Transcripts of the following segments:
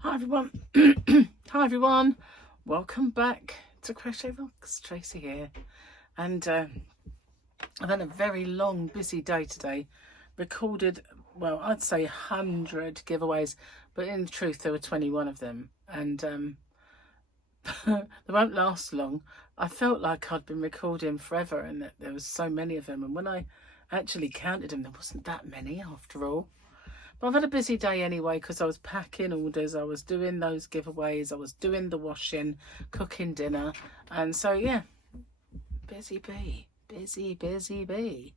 Hi everyone. Hi everyone. Welcome back to Crochet Rocks. Tracy here. And I've had a very long, busy day today. Recorded, well, I'd say 100 giveaways, but in truth there were 21 of them. And they won't last long. I felt like I'd been recording forever and that there was so many of them. And when I actually counted them, there wasn't that many after all. But I've had a busy day anyway because I was packing orders, I was doing those giveaways, I was doing the washing, cooking dinner. And so, yeah, busy bee, busy bee.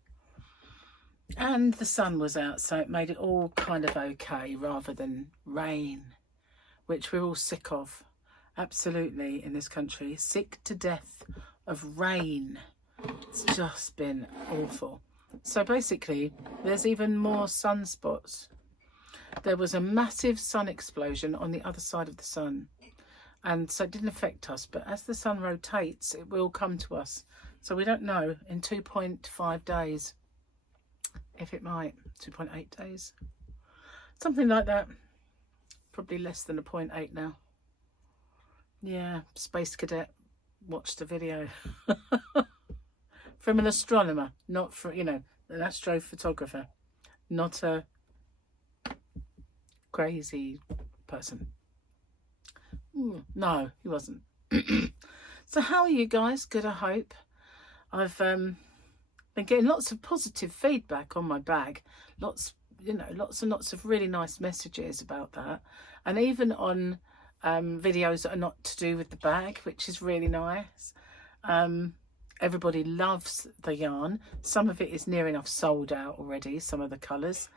And the sun was out, so it made it all kind of okay rather than rain, which we're all sick of. Absolutely, in this country, sick to death of rain. It's just been awful. So basically, there's even more sunspots. There was a massive sun explosion on the other side of the sun, and so it didn't affect us, but as the sun rotates it will come to us, so we don't know in 2.5 days if it might. 2.8 days, something like that, probably less than a 0.8 now. Yeah, Space Cadet watched a video from an astronomer, not for, you know, an astrophotographer, not a crazy person. No, he wasn't. So how are you guys? Good, I hope. I've been getting lots of positive feedback on my bag, lots and lots of really nice messages about that, and even on videos that are not to do with the bag, which is really nice. Everybody loves the yarn. Some of it is near enough sold out already, some of the colours.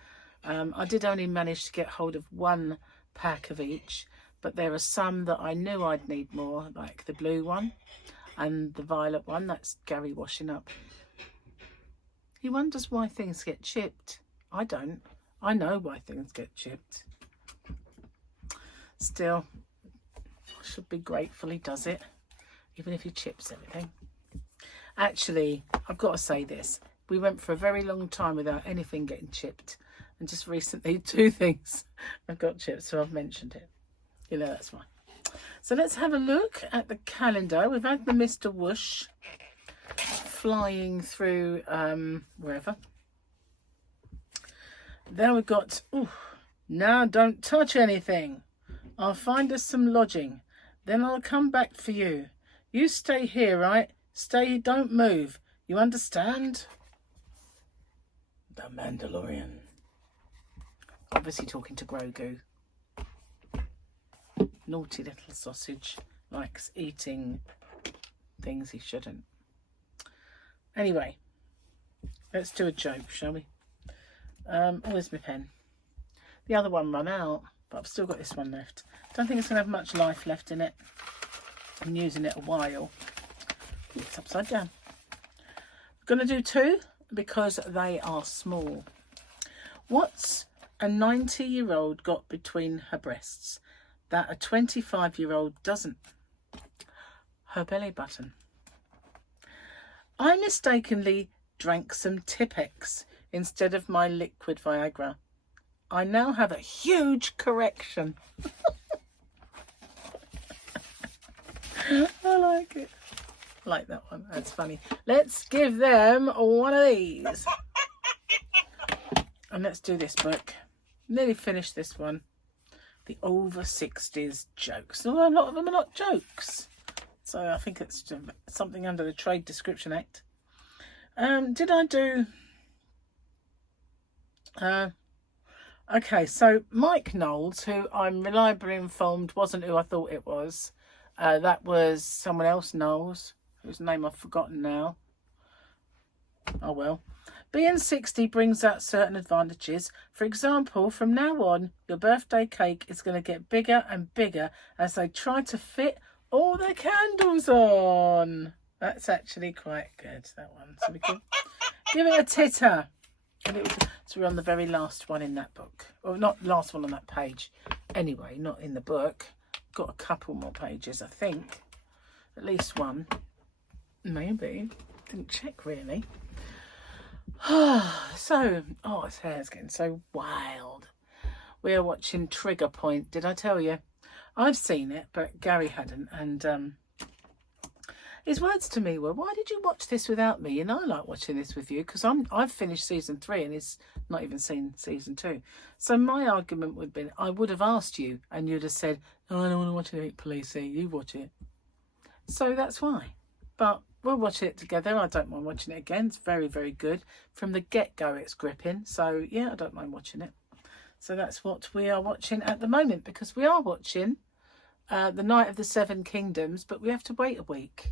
I did only manage to get hold of one pack of each, but there are some that I knew I'd need more, like the blue one and the violet one. That's Gary washing up. He wonders why things get chipped. I don't. I know why things get chipped. Still, I should be grateful he does it, even if he chips everything. Actually, I've got to say this. We went for a very long time without anything getting chipped. And just recently, two things have got chipped, so I've mentioned it. You know, that's why. So let's have a look at the calendar. We've had the Mr. Whoosh flying through wherever. Then we've got, now don't touch anything. I'll find us some lodging. Then I'll come back for you. You stay here, right? Stay, don't move. You understand? The Mandalorian. Obviously talking to Grogu. Naughty little sausage. Likes eating things he shouldn't. Anyway, let's do a joke, shall we? Where's my pen? The other one ran out, but I've still got this one left. Don't think it's going to have much life left in it. I'm using it a while. It's upside down. I'm going to do two because they are small. What's a 90-year-old got between her breasts that a 25-year-old doesn't? Her belly button. I mistakenly drank some Tipex instead of my liquid Viagra. I now have a huge correction. I like it. I like that one. That's funny. Let's give them one of these. And let's do this book. Nearly finished this one. The over 60s jokes. Although a lot of them are not jokes. So I think it's something under the Trade Description Act. Did I do... okay, so Mike Knowles, who I'm reliably informed wasn't who I thought it was. That was someone else, Knowles, whose name I've forgotten now. Oh well. Being 60 brings out certain advantages. For example, from now on, your birthday cake is going to get bigger and bigger as they try to fit all the candles on. That's actually quite good, that one. So we can give it a titter. So we're on the very last one in that book. Or not last one on that page. Anyway, not in the book. Got a couple more pages, I think. At least one. Maybe. Didn't check, really. So, his hair's getting so wild. We are watching Trigger Point. Did I tell you? I've seen it, but Gary hadn't. And his words to me were, why did you watch this without me? And I like watching this with you because I've finished season 3 and he's not even seen season 2. So my argument would have been, I would have asked you and you'd have said, oh, I don't want to watch it, Policey. You watch it. So that's why. But we'll watch it together. I don't mind watching it again. It's very, very good. From the get-go, it's gripping. So, yeah, I don't mind watching it. So that's what we are watching at the moment because we are watching The Night of the Seven Kingdoms, but we have to wait a week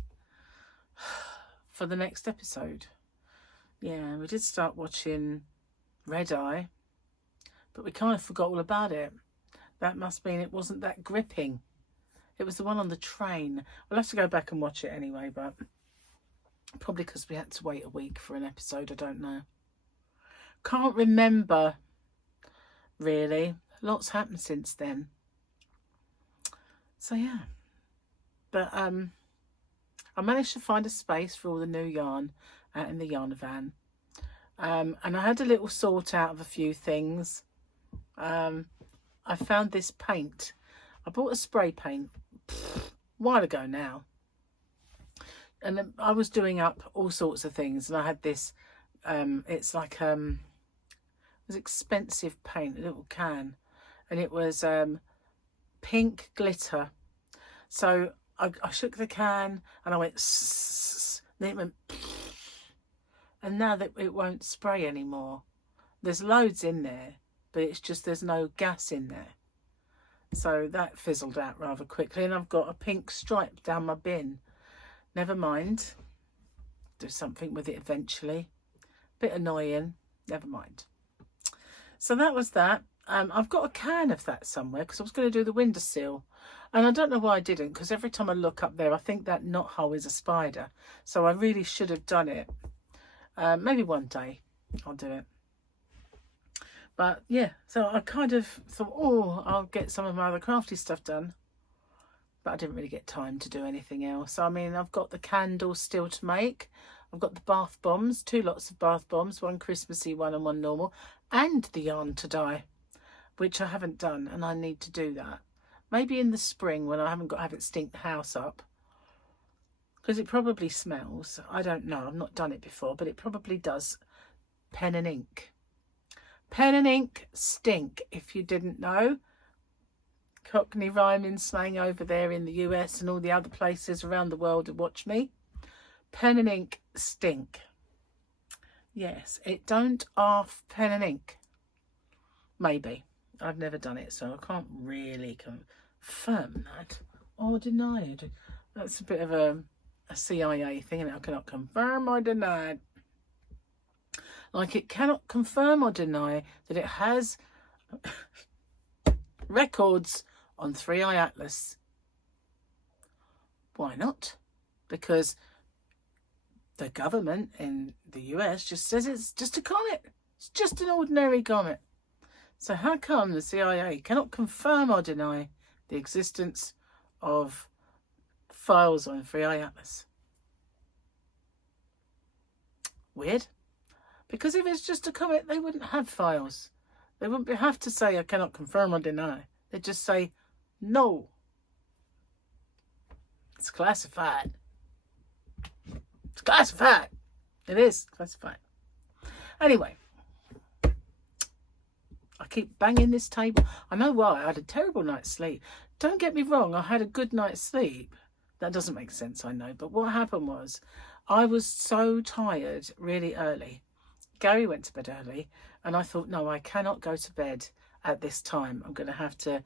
for the next episode. Yeah, we did start watching Red Eye, but we kind of forgot all about it. That must mean it wasn't that gripping. It was the one on the train. We'll have to go back and watch it anyway, but probably because we had to wait a week for an episode. I don't know. Can't remember, really. Lots happened since then. So, yeah. But I managed to find a space for all the new yarn out in the yarn van. And I had a little sort out of a few things. I found this paint. I bought a spray paint a while ago now. And I was doing up all sorts of things. And I had this, it's like, it was expensive paint, a little can. And it was pink glitter. So I shook the can and I went, sss, then it went, and now that it won't spray anymore. There's loads in there, but it's just there's no gas in there. So that fizzled out rather quickly, and I've got a pink stripe down my bin. Never mind. Do something with it eventually. Bit annoying. Never mind. So that was that. I've got a can of that somewhere because I was going to do the windowsill. And I don't know why I didn't, because every time I look up there, I think that knot hole is a spider. So I really should have done it. Maybe one day I'll do it. But yeah, so I kind of thought, oh, I'll get some of my other crafty stuff done. But I didn't really get time to do anything else. I mean, I've got the candles still to make. I've got the bath bombs, 2 lots of bath bombs, one Christmassy one and one normal, and the yarn to dye, which I haven't done, and I need to do that. Maybe in the spring when I haven't got to have it stink the house up. Because it probably smells. I don't know. I've not done it before, but it probably does. Pen and ink. Pen and ink stink, if you didn't know. Cockney rhyming slang over there in the US and all the other places around the world to watch me. Pen and ink stink. Yes, it don't half pen and ink. Maybe. I've never done it, so I can't really confirm that or deny it. That's a bit of a CIA thing, and I cannot confirm or deny it. Like it cannot confirm or deny that it has records on 3i Atlas. Why not? Because the government in the US just says it's just a comet. It's just an ordinary comet. So how come the CIA cannot confirm or deny the existence of files on 3i Atlas? Weird. Because if it's just a comet, they wouldn't have files. They wouldn't have to say, I cannot confirm or deny. They'd just say, no. It's classified. It's classified. It is classified. Anyway. I keep banging this table. I know why. I had a terrible night's sleep. Don't get me wrong. I had a good night's sleep. That doesn't make sense, I know. But what happened was I was so tired really early. Gary went to bed early. And I thought, no, I cannot go to bed at this time. I'm going to have to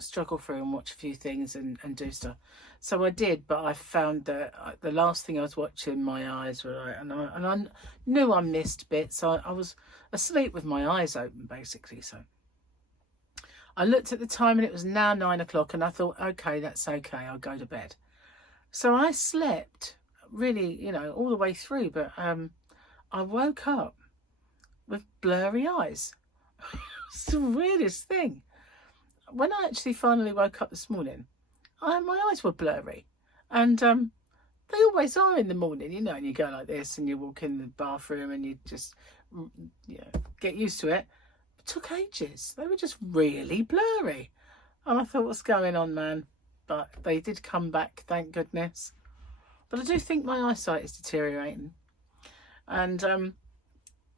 struggle through and watch a few things and do stuff. So I did, but I found that the last thing I was watching, my eyes were, and I knew I missed bits. So I was asleep with my eyes open, basically. So I looked at the time and it was now 9 o'clock, and I thought, okay, that's okay, I'll go to bed. So I slept really, you know, all the way through, but I woke up with blurry eyes. It's the weirdest thing. When I actually finally woke up this morning, my eyes were blurry. And they always are in the morning, you know, and you go like this and you walk in the bathroom and you just, you know, get used to it. It took ages. They were just really blurry. And I thought, what's going on, man? But they did come back, thank goodness. But I do think my eyesight is deteriorating. And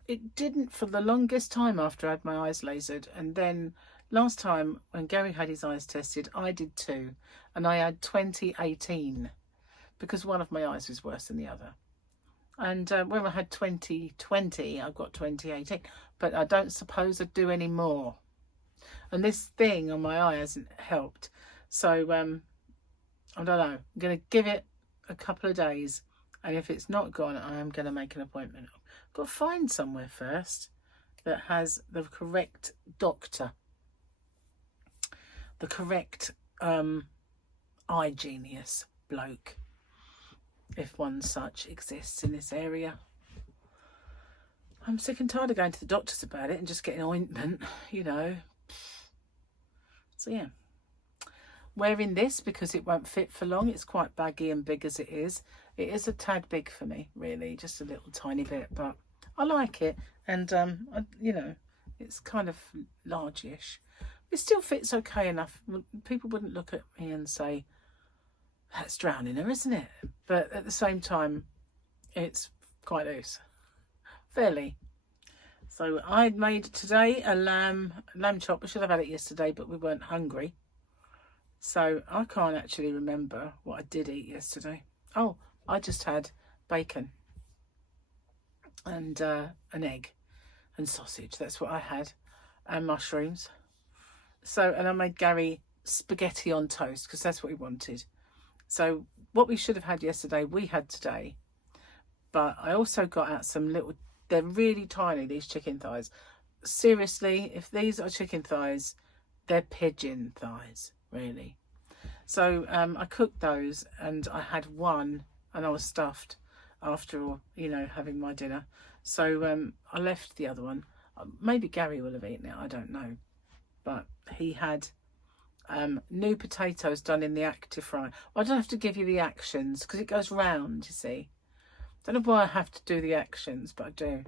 it didn't for the longest time after I had my eyes lasered. And then last time when Gary had his eyes tested, I did too. And I had 20/18 because one of my eyes was worse than the other. And when I had 20/20, I've got 20/18. But I don't suppose I'd do any more. And this thing on my eye hasn't helped. So I don't know. I'm going to give it a couple of days. And if it's not gone, I am going to make an appointment. I've got to find somewhere first that has the correct doctor. The correct eye genius bloke. If one such exists in this area. I'm sick and tired of going to the doctors about it and just getting ointment, you know. So yeah. Wearing this because it won't fit for long. It's quite baggy and big as it is. It is a tad big for me, really. Just a little tiny bit, but I like it. And, you know, it's kind of large-ish. It still fits okay enough. People wouldn't look at me and say, that's drowning her, isn't it? But at the same time, it's quite loose. Fairly. So I made today a lamb chop. We should have had it yesterday, but we weren't hungry. So I can't actually remember what I did eat yesterday. Oh, I just had bacon and an egg and sausage. That's what I had. And mushrooms. So, and I made Gary spaghetti on toast because that's what he wanted. So what we should have had yesterday, we had today. But I also got out some little, they're really tiny, these chicken thighs. Seriously, if these are chicken thighs, they're pigeon thighs, really. So I cooked those and I had one and I was stuffed after all, you know, having my dinner. So I left the other one. Maybe Gary will have eaten it, I don't know. But he had new potatoes done in the active fry. Well, I don't have to give you the actions because it goes round, you see. Don't know why I have to do the actions, but I do.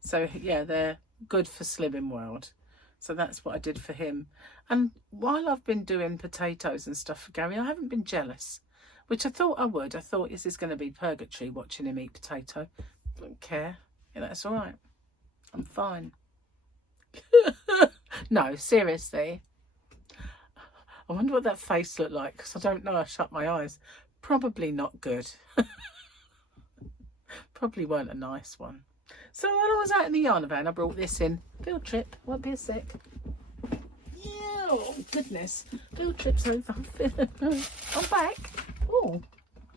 So yeah, they're good for Slimming World. So that's what I did for him. And while I've been doing potatoes and stuff for Gary, I haven't been jealous, which I thought I would. I thought, is this going to be purgatory watching him eat potato? Don't care. Yeah, that's all right. I'm fine. No, seriously. I wonder what that face looked like because I don't know. I shut my eyes. Probably not good. Probably weren't a nice one. So when I was out in the yarn van, I brought this in. Field trip. Won't be a sec. Yeah, oh goodness. Field trip's over. I'm back. Oh,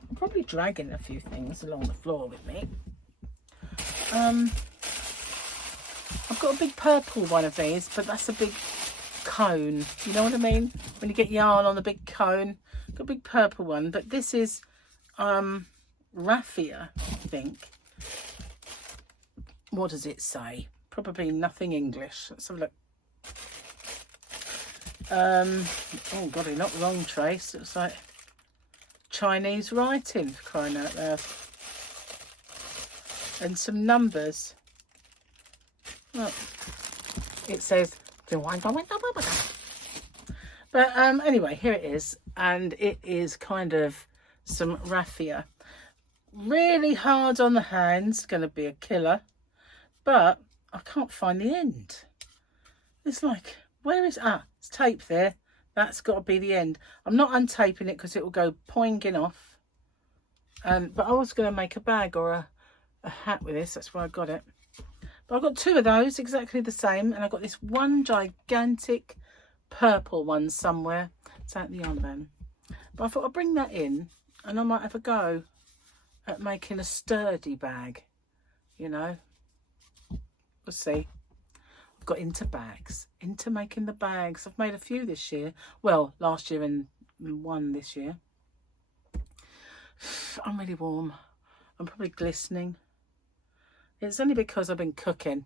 I'm probably dragging a few things along the floor with me. I've got a big purple one of these, but that's a big cone. You know what I mean? When you get yarn on a big cone. Got a big purple one, but this is raffia, I think. What does it say? Probably nothing English. Let's have a look. Oh God, you're not wrong, Trace. Looks like Chinese writing, for crying out loud. And some numbers. Look, it says. But anyway, here it is, and it is kind of some raffia. Really hard on the hands, going to be a killer. But I can't find the end. It's like, where is... Ah, it's tape there. That's got to be the end. I'm not untaping it because it will go poinging off. But I was going to make a bag or a hat with this. That's why I got it. But I've got two of those, exactly the same. And I've got this one gigantic purple one somewhere. It's out in the yarn van. But I thought I'd bring that in. And I might have a go at making a sturdy bag. You know. We'll see. I've got into bags, into making the bags. I've made a few this year. Well, last year and one this year. I'm really warm. I'm probably glistening. It's only because I've been cooking.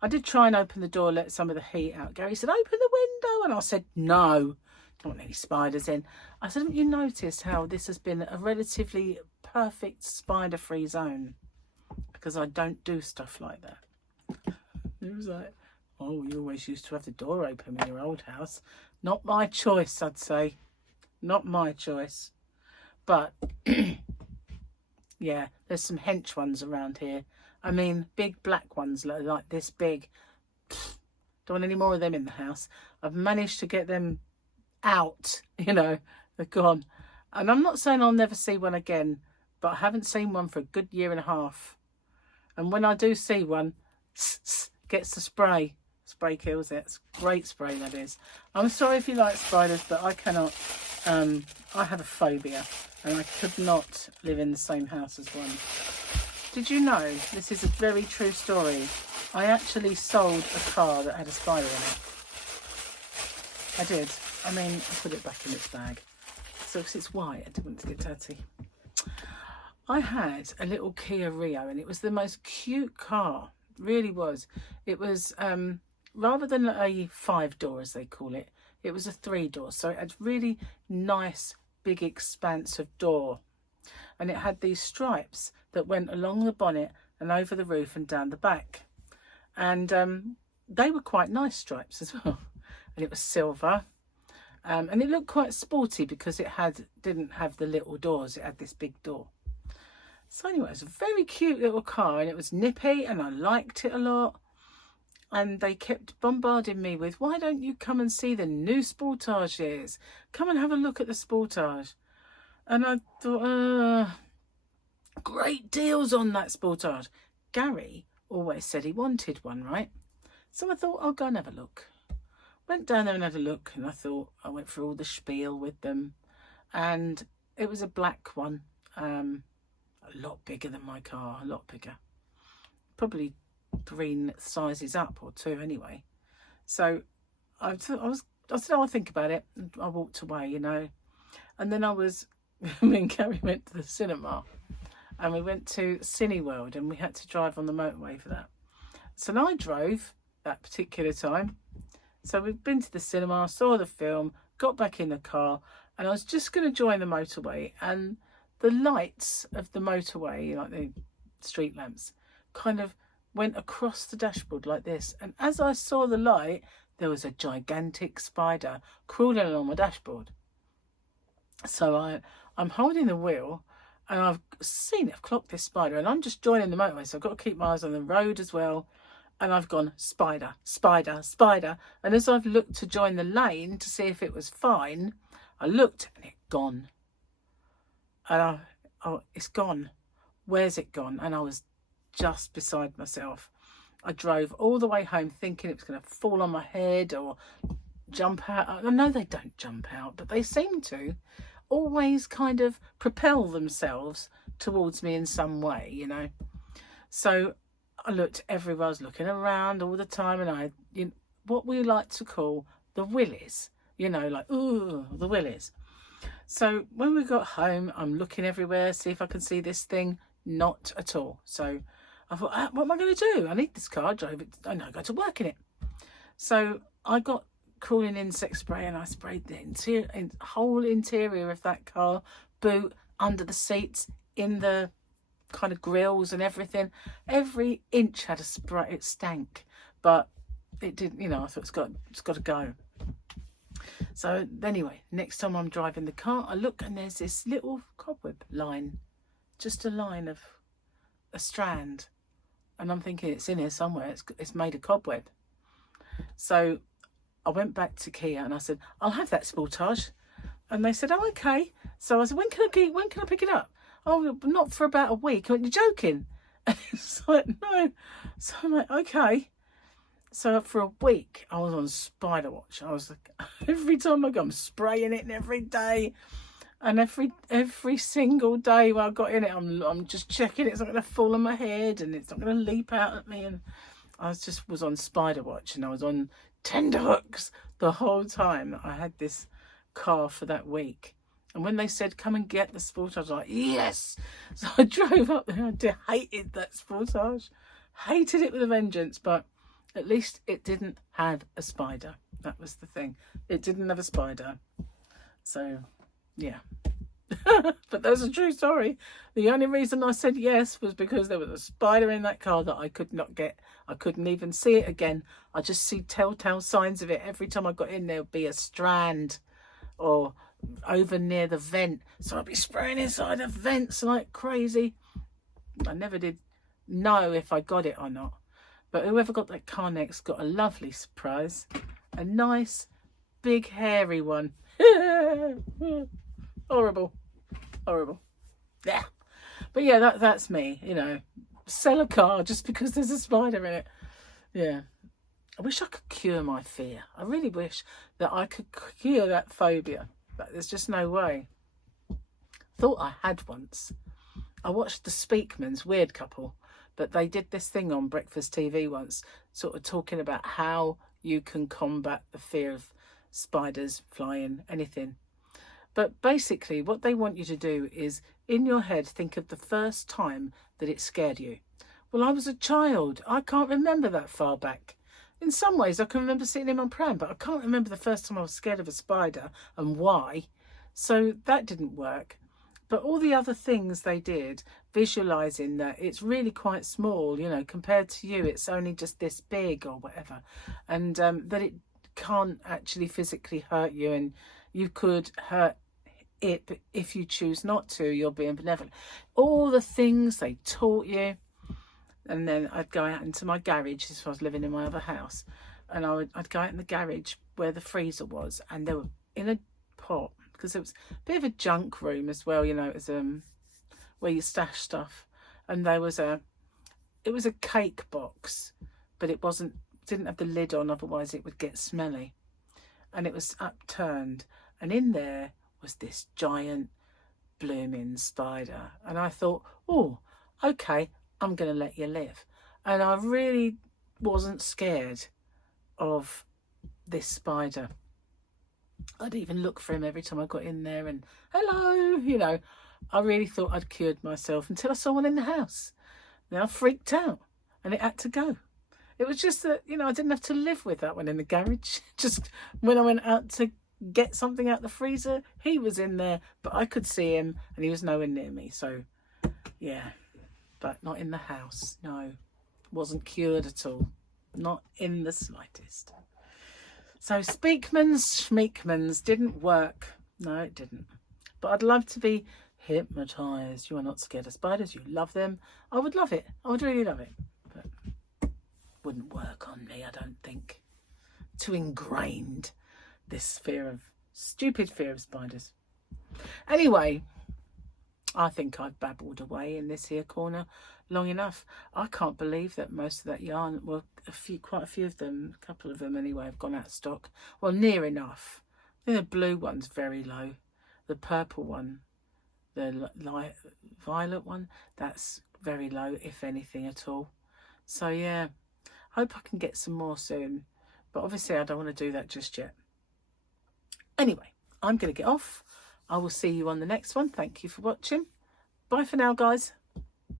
I did try and open the door, let some of the heat out. Gary said, open the window. And I said, no, don't want any spiders in. I said, haven't you noticed how this has been a relatively perfect spider-free zone? Because I don't do stuff like that. It was like, oh, you always used to have the door open in your old house. Not my choice, I'd say. Not my choice. But, yeah, there's some hench ones around here. I mean, big black ones like this big. Don't want any more of them in the house. I've managed to get them out, you know, they're gone. And I'm not saying I'll never see one again, but I haven't seen one for a good year and a half. And when I do see one, gets the spray. Spray kills it. It's great spray, that is. I'm sorry if you like spiders, but I cannot. I have a phobia, and I could not live in the same house as one. Did you know, this is a very true story, I actually sold a car that had a spider in it. I did. I mean, I put it back in its bag. So, because it's white, I didn't want it to get dirty. I had a little Kia Rio, and it was the most cute car. It really was. It was, rather than a 5-door, as they call it, it was a 3-door. So it had really nice, big, expansive door. And it had these stripes that went along the bonnet and over the roof and down the back. And they were quite nice stripes as well. And it was silver. And it looked quite sporty because it didn't have the little doors. It had this big door. So anyway, it was a very cute little car, and it was nippy, and I liked it a lot. And they kept bombarding me with, why don't you come and see the new Sportages? Come and have a look at the Sportage. And I thought, great deals on that Sportage. Gary always said he wanted one, right? So I thought, I'll go and have a look. Went down there and had a look, and I went through all the spiel with them. And it was a black one, a lot bigger than my car, a lot bigger. Probably 3 sizes up, or 2 anyway. So I said, I'll think about it. And I walked away, you know. And then me and Gary went to the cinema, and we went to Cineworld, and we had to drive on the motorway for that. So I drove that particular time. So we've been to the cinema, saw the film, got back in the car, and I was just going to join the motorway, and the lights of the motorway, like the street lamps, kind of went across the dashboard like this. And as I saw the light, there was a gigantic spider crawling along my dashboard. So I'm holding the wheel, and I've clocked this spider, and I'm just joining the motorway, so I've got to keep my eyes on the road as well. And I've gone, spider, spider, spider. And as I've looked to join the lane to see if it was fine, I looked and it's gone. And it's gone. Where's it gone? And I was just beside myself. I drove all the way home thinking it was going to fall on my head or jump out. I know they don't jump out, but they seem to always kind of propel themselves towards me in some way, you know. So I looked everywhere. I was looking around all the time, and what we like to call the willies, you know, like, ooh, the willies. So when we got home, I'm looking everywhere, see if I can see this thing. Not at all. So I thought, what am I going to do? I need this car. I drove it. I know I go to work in it. So I got crawling insect spray, and I sprayed the whole interior of that car, boot, under the seats, in the kind of grills and everything. Every inch had a spray. It stank, but it didn't, you know. I thought it's got to go. So anyway, next time I'm driving the car, I look, and there's this little cobweb line, just a line of a strand, and I'm thinking it's in here somewhere. It's made of cobweb. So I went back to Kia and I said, I'll have that Sportage. And they said, oh, okay. So I said, when can I pick it up? Oh, not for about a week. I went, you're joking? And it's like, no. So I'm like, okay. So for a week, I was on spider watch. I was like, every time I go, I'm spraying it every day. And every single day when I got in it, I'm just checking it's not going to fall on my head and it's not going to leap out at me. And I was on spider watch, and I was on tenterhooks the whole time I had this car for that week. And when they said, come and get the Sportage, I was like, yes. So I drove up there. I hated that Sportage. Hated it with a vengeance, but at least it didn't have a spider. That was the thing. It didn't have a spider. So, yeah. But that's a true story. The only reason I said yes was because there was a spider in that car that I could not get. I couldn't even see it again. I just see telltale signs of it. Every time I got in, there would be a strand or over near the vent. So I'd be spraying inside the vents like crazy. I never did know if I got it or not. But whoever got that car next got a lovely surprise. A nice, big, hairy one. Horrible. Horrible. Yeah. But yeah, that's me, you know. Sell a car just because there's a spider in it. Yeah. I wish I could cure my fear. I really wish that I could cure that phobia. But there's just no way. Thought I had once. I watched the Speakmans, weird couple, but they did this thing on Breakfast TV once, sort of talking about how you can combat the fear of spiders, flying, anything. But basically what they want you to do is, in your head, think of the first time that it scared you. Well, I was a child. I can't remember that far back. In some ways, I can remember sitting in my pram, but I can't remember the first time I was scared of a spider and why. So that didn't work. But all the other things they did, visualising that it's really quite small, you know, compared to you, it's only just this big or whatever. And that it can't actually physically hurt you, and you could hurt it, but if you choose not to, you're being benevolent. All the things they taught you. And then I'd go out into my garage, as I was living in my other house, and I'd go out in the garage where the freezer was, and they were in a pot, because it was a bit of a junk room as well, you know. It was where you stash stuff, and it was a cake box, but it didn't have the lid on, otherwise it would get smelly, and it was upturned, and in there was this giant blooming spider. And I thought, oh, okay, I'm going to let you live. And I really wasn't scared of this spider. I'd even look for him every time I got in there, and hello, you know. I really thought I'd cured myself until I saw one in the house. Then I freaked out and it had to go. It was just that, you know, I didn't have to live with that one in the garage. Just when I went out to get something out the freezer, he was in there, but I could see him and he was nowhere near me. So yeah, but not in the house. No, wasn't cured at all, not in the slightest. So Schmeekmans didn't work. No, it didn't. But I'd love to be hypnotised. You are not scared of spiders, you love them. I would love it. I would really love it, but wouldn't work on me, I don't think. Too ingrained, this stupid fear of spiders. Anyway, I think I've babbled away in this here corner long enough. I can't believe that most of that yarn, well, quite a few of them, a couple of them anyway, have gone out of stock. Well, near enough. I think the blue one's very low. The purple one, the light violet one, that's very low, if anything at all. So yeah, hope I can get some more soon. But obviously I don't want to do that just yet. Anyway, I'm going to get off. I will see you on the next one. Thank you for watching. Bye for now, guys.